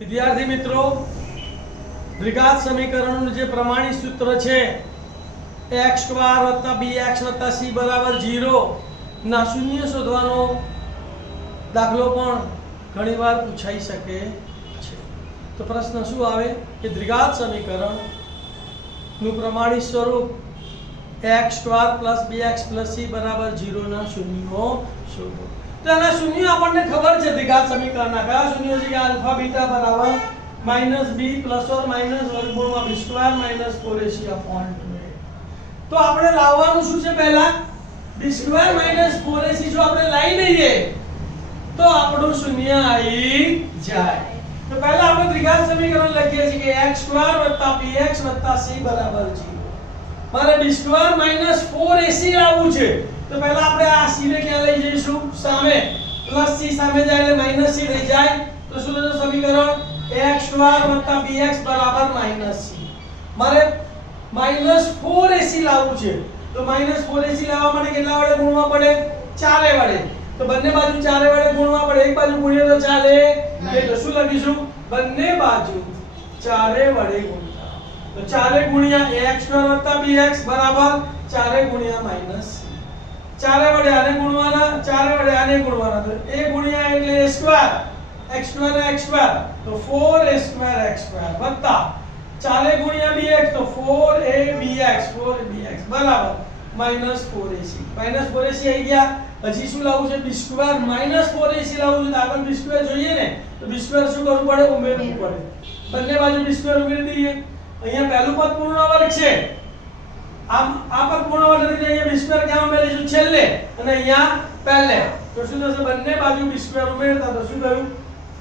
વિદ્યાર્થી મિત્રો, દ્વિઘાત સમીકરણનું જે પ્રમાણિત સૂત્ર છે x² + bx + c = 0 ના શૂન્ય શોધવાનો દાખલો પણ ઘણીવાર પૂછાઈ શકે છે. તો પ્રશ્ન શું આવે કે દ્વિઘાત સમીકરણ નું પ્રમાણિત સ્વરૂપ x² + bx + c = 0 ના શૂન્યો શોધો. તો આના શૂન્યો આપણને ખબર છે. દ્વિઘાત સમીકરણના કયા શૂન્યો છે કે α β = -b ± વર્ગમૂળમાં b² - 4ac/2a. તો આપણે લાવવાનું શું છે? પહેલા b² - 4ac જો આપણે લાવી દઈએ તો આપણું શૂન્ય આવી જાય. તો પહેલા આપણે દ્વિઘાત સમીકરણ લખીએ છીએ કે x² + bx + c = 0. મારે b² - 4ac લાવવું છે. તો પહેલા આપણે આ c ને ક્યાં લઈ જઈશું? સામે. પ્લસ c સામે જાય એટલે માઈનસ c થઈ જાય. તો શું થશે સમીકરણ? x² + bx = -c. મારે -4ac લાવવું છે. તો -4ac લાવવા માટે કેટલા વડે ગુણવા પડે? 4 વડે. તો બંને બાજુ 4 વડે ગુણવા પડે. એક બાજુ ગુણીએ તો ચાલે નહીં. તો શું લખીશું? બંને બાજુ 4 વડે ગુણતા. તો 4 ગુણ્યા x² + bx બરાબર 4 ગુણ્યા -c. 4 વડે આને ગુણવાના, 4 વડે આને ગુણવાના. તો a ગુણ્યા એટલે a² x² ને x² તો 4a²x² વત્તા 4 ગુણ્યા bx તો 4abx બરાબર -4ac. -4ac આવી ગયા. હજી શું લાવવું છે? b² - 4ac લાવવું છે. તો આગળ b² જોઈએ ને, તો b² શું કરવું પડે? ઉમેરવું પડે. બંને બાજુ b² ઉમેરી દઈએ. અહીંયા પહેલું પદ પૂર્ણ વર્ગ છે. આ પદ પૂર્ણ વર્ગ એટલે અહીંયા b² ક્યાં ઉમેરીશું? છેલ્લે. અને અહીંયા પહેલે. તો શું થશે? બંને બાજુ b² ઉમેરતા તો શું થયું?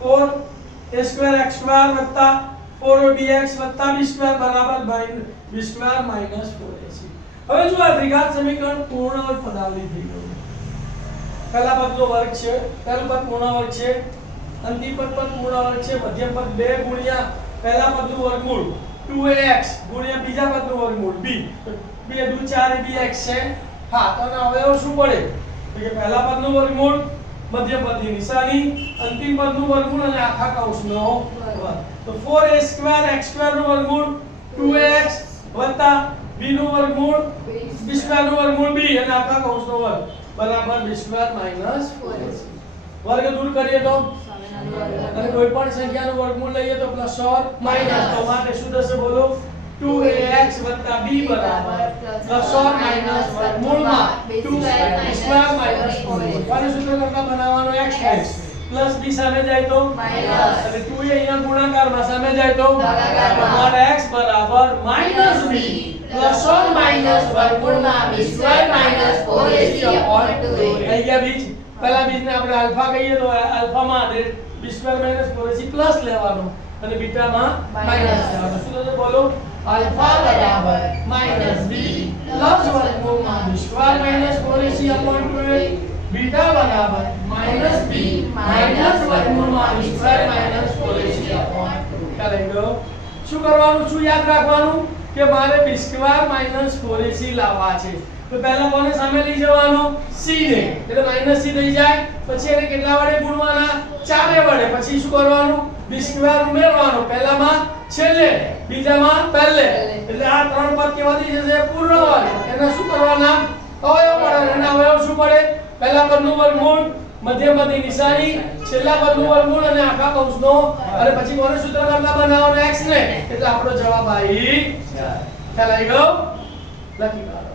4a²x² વત્તા 4bx વત્તા b² બરાબર b² - 4ac. હવે જો આ દ્વિઘાત સમીકરણ પૂર્ણ વર્ગ પદાવલી થઈ ગયું. પહેલા પદનો વર્ગ છે, પહેલું પદ પૂર્ણ વર્ગ છે, અંતિમ પદ પૂર્ણ વર્ગ છે, મધ્યમ પદ 2 ગુણ્યા પહેલા પદનું વર્ગમૂળ 2ax ગુણ્યા બીજા પદનું વર્ગમૂળ b. તો 2 × 2 = 4abx છે. હા, તો આનો અવયવ શું પડે? તો કે પહેલા પદનું વર્ગમૂળ, મધ્યમ પદની નિશાની, અંતિમ પદનું વર્ગમૂળ અને આખા કૌંસનો વર્ગ. તો 4a²x² નું વર્ગમૂળ 2ax વત્તા b નું વર્ગમૂળ b² નું વર્ગમૂળ b અને આખા કૌંસનો વર્ગ બરાબર b² - 4ac. વર્ગ દૂર કરીએ તો અને કોઈ પણ સંખ્યાનું વર્ગમૂળ લઈએ તો પ્લસ ઓર માઈનસ. તો માટે શું થશે બોલો? 2ax + b બરાબર પ્લસ ઓર માઈનસ વર્ગમૂળમાં 2b² - 4ac. કોને સૂત્ર કરતા બનાવવાનો? x પ્લસ b સામે જાય તો માઈનસ અને 2a અહીંયા ગુણાકારમાં સામે જાય તો ભાગાકારમાં. x બરાબર -b પ્લસ ઓર માઈનસ વર્ગમૂળમાં b² - 4ac/2a. અહીંયા બીજ પહેલા બીજને આપણે આલ્ફા કહીએ તો આલ્ફામાં b² - 4ac પ્લસ લેવાનો અને બીટામાં માઈનસ લેવાનો. શું થશે બોલો? આલ્ફા બરાબર -b પ્લસ વર્ગમૂળમાં b² - 4ac/2a બીટા બરાબર -b માઈનસ વર્ગમૂળમાં b² - 4ac/2. ખ્યાલ આવી ગયો? શું કરવાનું? શું યાદ રાખવાનું કે મારે b² - 4ac લાવવા છે. તો પહેલા કોને સામે લઈ જવાનો? c ને. એટલે -c થઈ જાય. પછી એને કેટલા વડે ગુણવાના? 4 વડે. પછી શું કરવાનું? b² ઉમેરવાનો. પહેલામાં છેલ્લે, બીજામાં પહેલે. એટલે આ ત્રણ પદ કેવા થઈ જશે? પૂર્ણ વર્ગ. એને શું કરવાના? અવયવ પડે. અને અવયવ શું પડે? પહેલા પદનું વર્ગમૂળ, મધ્યમ પદની નિશાની, છેલ્લા પદનું વર્ગમૂળ અને આખા કૌંસનો. અને પછી કોને સૂત્ર કરતા બનાવવાનો? x ને. એટલે આપણો જવાબ આવી જાય. ખ્યાલ આવી ગયો? લખી કાઢો.